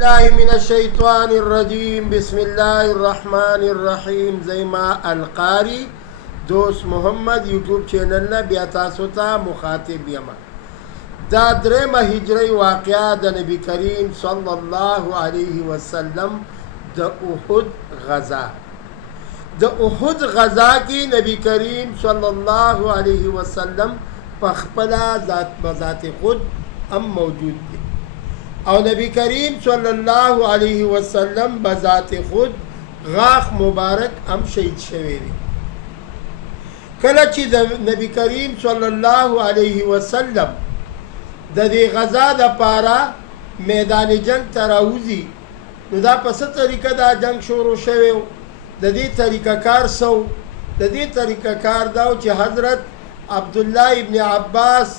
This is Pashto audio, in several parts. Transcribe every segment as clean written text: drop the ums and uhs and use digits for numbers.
بالله من الشيطان الرجيم بسم الله الرحمن الرحيم زيما القاري دوست محمد یوټیوب چینل نه بیا تاسو ته مخاطب یم. دا درېمه هجري واقعه د نبی کریم صلی الله علیه وسلم د احد غزا. د احد غزا کې نبی کریم صلی الله علیه وسلم په خپل ذات بذات خود هم موجود دی او نبی کریم صلی الله علیه وسلم بذات خود غاخ مبارک هم شهید شوی دی. کله چې د نبی کریم صلی الله علیه وسلم د دې غزا د پاره میدان جنگ ته راوځي نو دا په څه طریقه دا جنگ شروع شوی و؟ د دې طریقه کار سو د دې طریقه کار دا چې حضرت عبدالله ابن عباس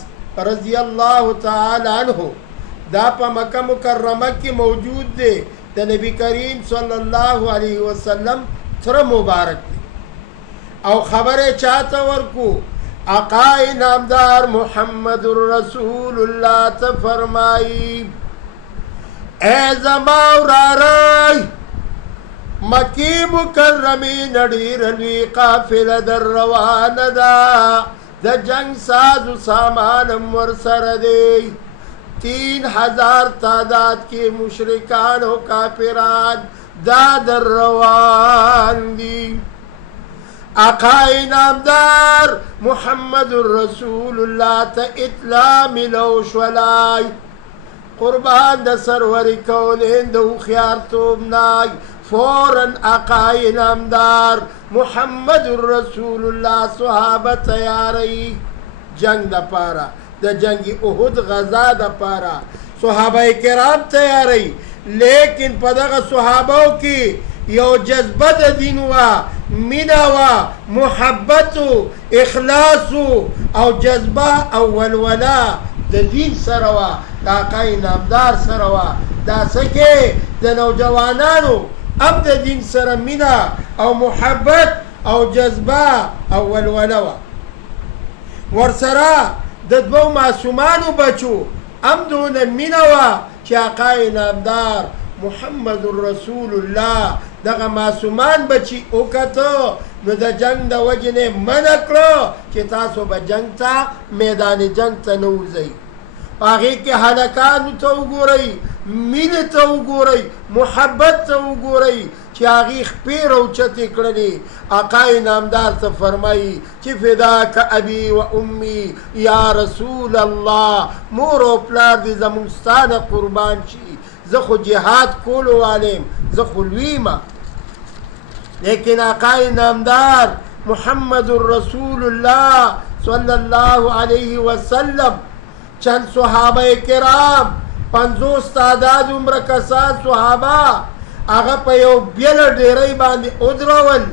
رضی الله تعالی عنہ دا په مکه مکرمه کې موجود دی. د نبی کریم صلی الله علیه وسلم تر مبارک دی او خبره چاته ورکو آقا نامدار محمد رسول الله ته فرمایي اے زما وراره مکی مکرمی نډیر لوی قافله در روانه ده د جنگ سازو سامان ورسره دی 3000 تعداد کې مشرکان او کافران دا در روان دي. آقا نامدار محمد رسول الله ته اطلاع ملو شولای قربان د سرور کونین د خيارتوب نای فوراً آقا نامدار محمد رسول الله صحابه تیاری جنگ د پاره د جنگ احد غزا د پاره صحابه کرام تیاری. لیکن په دغه صحابو کې یو جذبه د دین وا مینا وا محبت اخلاص او جذبه او ولولا د دین سره وا د آقا نامدار سره وا. دا سکه د نوجوانانو اب د دین سره مینا او محبت او جذبه او ولولا وا. ورسره د دوو معصومانو بچو ام دون مینا وا چې آقا نامدار محمد رسول الله دغه معصومان بچی وکړو نو د جنگ د وجې نه منع کړو چې تاسو به جنگ ته میدان جنگ ته نه وځئ. هغې کې هلکانو ته وګورئ، مینې ته وګورئ، محبت ته وګورئ چې هغې خپې راوچتې کړلې. آقا نامدار ته فرمایي چې فداک ابي و امي یا رسول الله مور او پلار دې زموږ ستا نه قربان شي. زه خو جهاد کولو والیم، زه خو لویمه. لیکن آقا نامدار محمد رسول الله صلی الله علیه وسلم چند صحابه کرام 50 تعداد عمر کسان صحابه هغه په یو بیله ډیرۍ باندې ودرول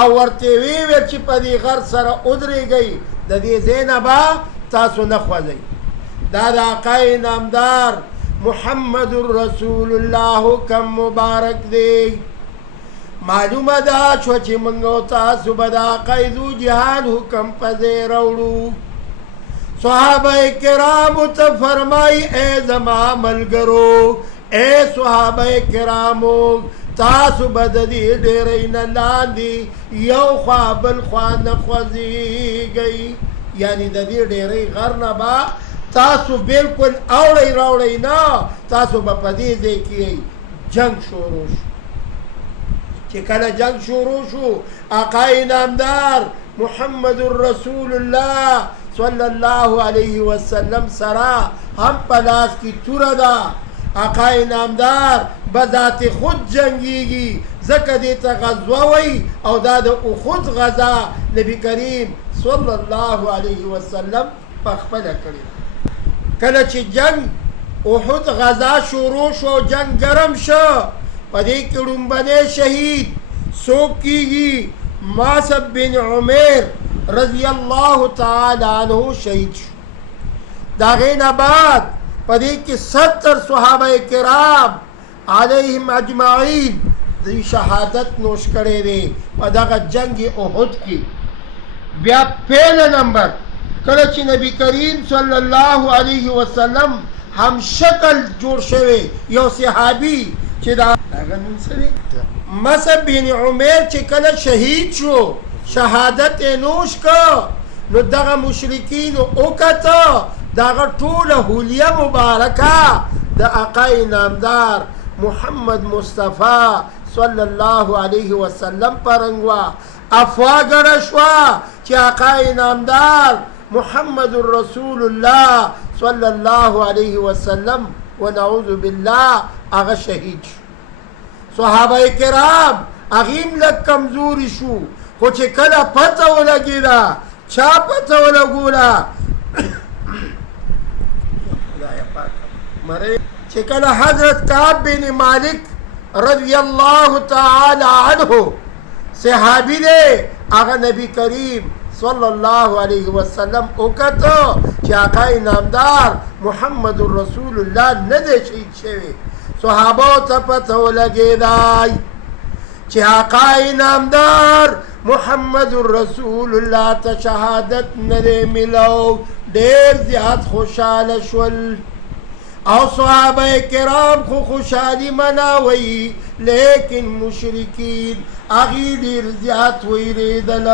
او ورته ویل چې په دې غر سره ودرېږئ د دې ځای نه به تاسو نه خوځئ. دا د آقا نامدار محمد رسول الله حکم مبارک دی. معلومه ده شوه چې موږ او تاسو به د آقا ذو جهاد حکم په ځای راوړو. صحابه کرامو ته فرمایي ای زما ملګرو، ای صحابه کرامو تاسو به د دې ډیرۍ نه لاندې یو خوا بل خوا نه خوځېږئ. یعنې د دې ډیرۍ غر نه به تاسو بالکل اوړی راوړی نه، تاسو به په دې ځای کې جنگ شروع شو. چې کله جنگ شروع شو آقا نامدار محمد رسول الله صلی الله علیه وسلم سره هم په لاس کې توره ده. آقا نامدار بذات خود جنگیږي ځکه دې ته غزوه وایي او دا د احد غزا نبی کریم صلی الله علیه وسلم پخپله کړې. کله چې جنگ احد غزا شروع شو جنگ ګرم شو په دې کې لومبنی شهید څوک کیږي؟ مصعب بن عمیر رضی الله تعالی عنہ شهید شو. د هغې نه بعد په دې کې 70 صحابه کرام علیهم اجمعین د شهادت نوش کړی دی په دغه جنگ احد کې. بیا پهله نمبر کله چې نبی کریم صلی الله علیه وسلم هم شکل جوړ شوی یو صحابي چې دا هغه نوم څه دی؟ مصعب بن عمیر چې کله شهید شو شهادت یې نوش که نو دغه مشرکینو وکته دغه ټوله حلیه مبارکه د آقای نامدار محمد مصطفی صلی الله علیه وسلم پرنګ وه افوا ګډه شوه چې آقای نامدار محمد رسول الله صلی الله علیه وسلم ونعوذ بالله هغه شهید شو صحابه کرام هغیم لږ کمزوري شو خو چې کله پته ولګېده چا پته ولګوله چې کله حضرت کعب بن مالک رضی الله تعالی عنه صحابي دی هغه نبی کریم صلی الله علیه وسلم وکته چې آقای نامدار محمد رسول الله نه دی شهید شوی صحابو ته پته ولګېدی چې آقای نامدار محمد رسول الله ته شهادت نه دی میلو ډېر زیات خوشحاله شول او صحابه کرام خو خوشحالي مناوي لیکن مشرکین هغې ډېر زیات ویرېدل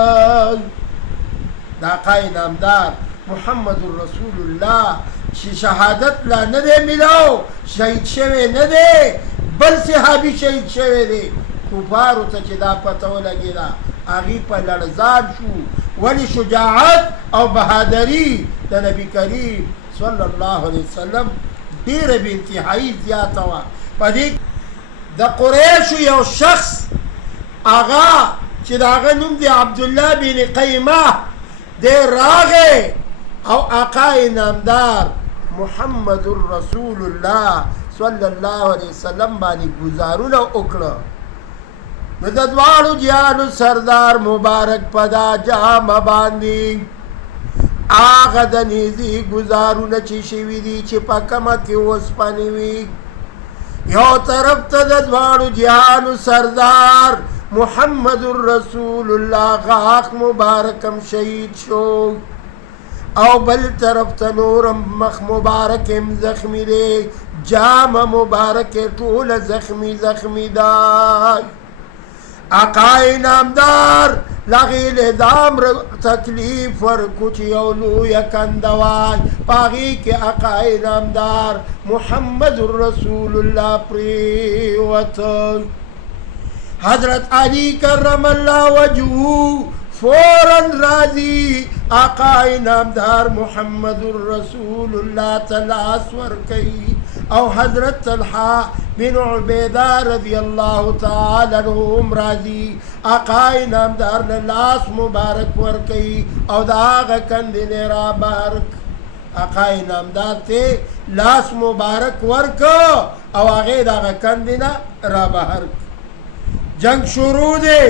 د آقای نامدار محمد رسول الله چې شهادت لا نه دی میلو شهید شوی نه دی بل صحابي شهید شوی دی کفارو ته چې دا پته ولګېده هغې په لړزان شو ولې شجاعت او بهادري د نبي کریم صلی الله علیه وسلم ډېره بې انتهایي زیاته وه په دې د قریشو یو شخص هغه چې د هغه نوم دی عبدالله بن قیمه دی راغی او آقای نامدار محمد رسول الله صلی الله علیه وسلم باندې ګزارونه وکړه نو د دواړو جهانو سردار مبارک په دا جامه باندې هغه د نیزې ګزارونه چې شوي دي چې په کمه کې اوسپنې وي یو طرف ته د دواړو جهانو سردار محمد رسول الله غاښ مبارکم شهید شو او بل طرف ته نورم مخ مبارک هم زخمی دی جامه مبارک ټوله زخمی دی آقای نامدار لغې له دام تکلیف ورکو چې یو لویه کنده وای په هغې کې آقای نامدار محمد رسول الله پرېوته حضرت علی کرم الله وجهه فوراً راځي آقای نامدار محمد رسول الله ته لاس ورکوي او حضرت طلحه بن عبیده رضی الله تعالی عنهم راځي آقای نامدار له لاس مبارک ورکوي او د هغه کندې نه رابارک آقای نامدار ته لاس مبارک ورکو او هغې د هغه کندې نه رابهر جنگ شروع دی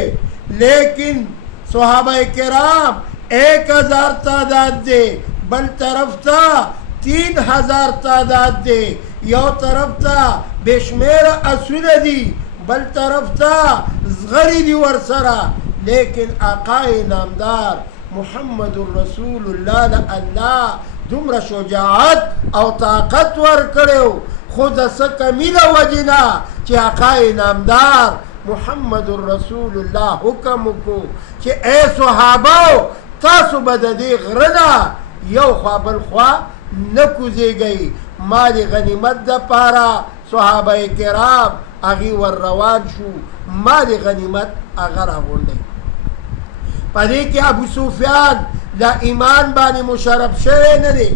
لیکن صحابه کرام 1000 تعداد دی بل طرف ته 3000 تعداد دی یو طرف ته بشمیره اسونه دي بل طرف ته زغري دي ورسره لیکن آقای نامدار محمد رسول الله له الله دومره شجاعت او طاقت ورکړو خو د څه کمي د وجې نه چې آقای نامدار محمد رسول الله حکم وکړو چې ای صحابو تاسو به د دې غره نه یو خوا بل خوا نه کوزېږئ مال غنیمت دپاره صحابه کرام هغې ور روان شو مال غنیمت هغه راغونډئ په دې کې ابو سفیان د ایمان باندې مشرف شوی نه دی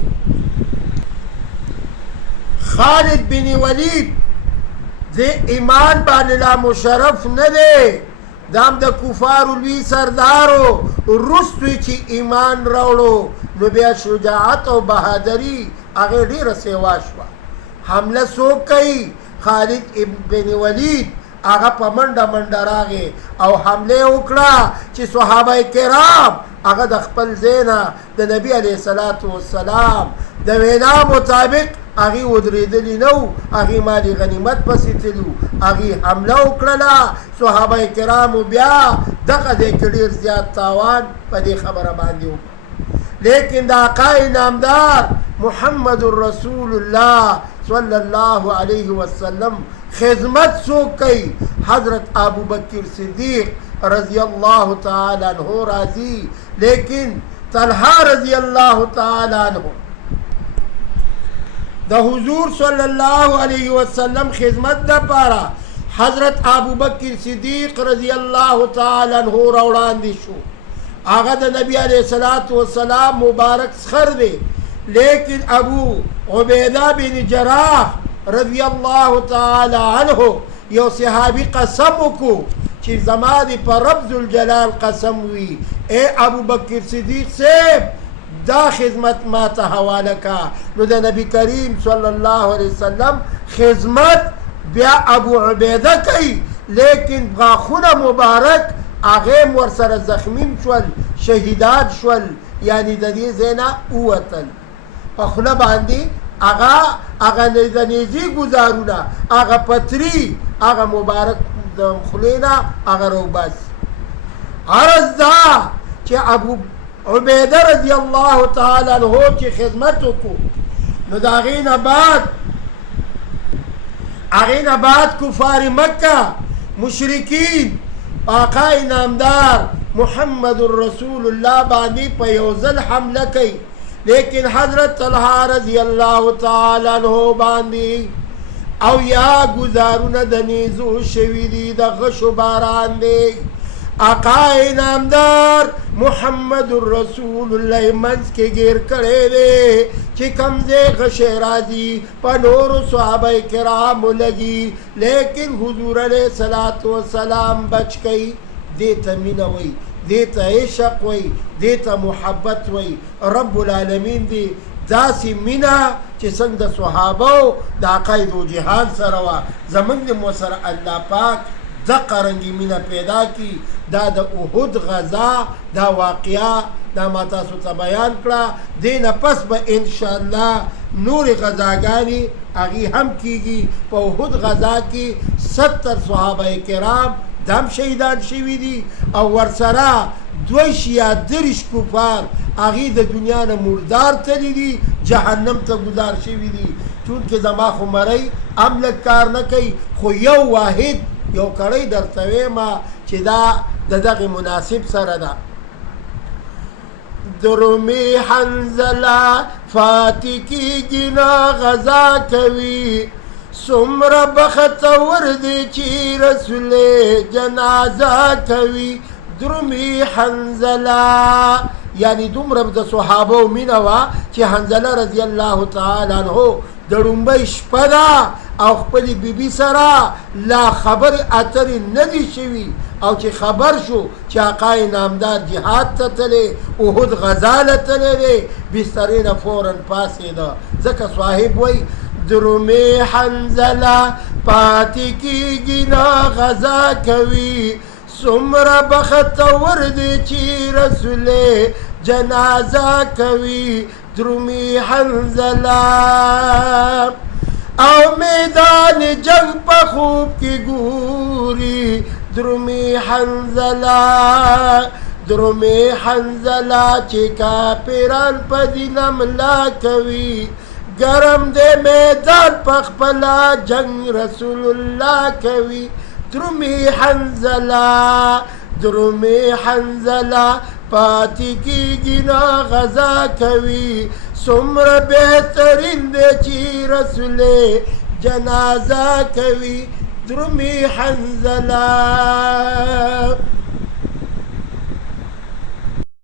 خالد بن ولید د ایمان باندې لا مشرف نه دی دام د کفارو لوی سردارو وروستو چې ایمان راوړو نو بیا شجاعت او بهادري هغې ډېره سیوا شوه حمله څوک کوي خالد بن ولید هغه په منډه منډه راغی او حمله وکړه چې صحابه کرام هغه د خپل ځای نه د نبي علیه الصلاة والسلام د وینا مطابق هغې ودرېدلي نه وو هغې مالي غنیمت پسې تلي هغې حمله وکړله صحابه کرامو بیا دغه ځای کې ډېر زیات تاوان په دې خبره باندې وکړه لیکن دا آقا نامدار محمد رسول اللہ صلی اللہ علیہ وسلم خدمت سو کئی حضرت ابو بکر صدیق رضی اللہ تعالی عنہ راضی لیکن طلحہ رضی اللہ تعالی عنہ دا حضور صلی اللہ علیہ وسلم خدمت دا پارا حضرت ابو بکر صدیق رضی اللہ تعالی عنہ روڑاندی شو آغا دا نبی علیہ السلام مبارک سخر دے لیکن ابو عبیدہ بن جراح رضی اللہ تعالی عنہ یو صحابی قسم کو چی زمانی پر رب ذوالجلال قسم ہوئی اے ابو بکر صدیق سے دا خدمت ما تا حوالہ کا نو دا نبی کریم صلی اللہ علیہ وسلم خدمت بیا ابو عبیدہ کئی لیکن غاخون مبارک آغیم ورسر زخمیم شول شہیدات شول یعنی دا دی زینا اوتل پخلا باندی آغا نیزی گزارونا آغا پتری آغا مبارک خلینا آغا روباس عرض دا چی ابو عبیدہ رضی اللہ تعالی عنہ چی خدمتو کو نو دا آغین بعد کفار مکہ مشرکین آقا نامدار محمد الرسول اللہ باندی پیوزل حملہ کئی لیکن حضرت طلحہ رضی اللہ تعالی عنہ باندی او یا گزارون دنیزو شویدی دا غشو باران دے آقا نامدار محمد الرسول اللہ منز کے گیر کرے دے چی کمزے غشے رازی پنور صحابہ کرام لگی لیکن حضور علیہ السلام بچ گئی دیتا منوی دیتا عشق وی دیتا محبت وی رب العالمین دی داسی منا چی سنگ دا صحابو دا قائد و جہان سروا زمن دی موسر اللہ پاک دا قرنگی منا پیدا کی دا دا احد غزا دا واقعہ دا ما تاسو تا بیان کرا دینا پس با انشاءاللہ نور غزاگانی آگی ہم کی گی پا احد غزا کی 70 صحابہ کرام دم شہیدان شوی دی او ورسرا دویش یا درش کفار آگی دا دنیا نا مردار تلی دی جہنم تا گزار شوی دی چونکہ زما خو مرئی عملک کار نکی خو یو واحد یو کڑی در توی ما چی دا دغ مناسب سر دا درمی حنزلہ فاتی کی گنا غزا کوی سمر بختور دی چی رسول جنازہ کوی درمی حنزلہ یعنی دمر دا صحابو منوا چی حنزلہ رضی اللہ تعالی عنہ درنبی شپدا او خپلی بی بی سرا لا خبر اتری ندی شوی او چی خبر شو چی آقای نامدار جہاد تا تلے احد غزال تلے دے بسترین فوراً پاسی دا زکا صاحب وی درمی حنزلہ پاتی کی گنا غزا کوی سمر بختور دی چی رسول جنازہ کوی درمی حنزلہ او میدان جنگ پا خوب کی گوری درمی حنزلہ چکا پیران پا دینم لا کوی گرم دے میدان پا خپلا جنگ رسول اللہ کوی درمی حنزلہ پاتی کی گنا غزا کوی سمر بہترین دے چی رسول جنازہ کوی درمی حنزلہ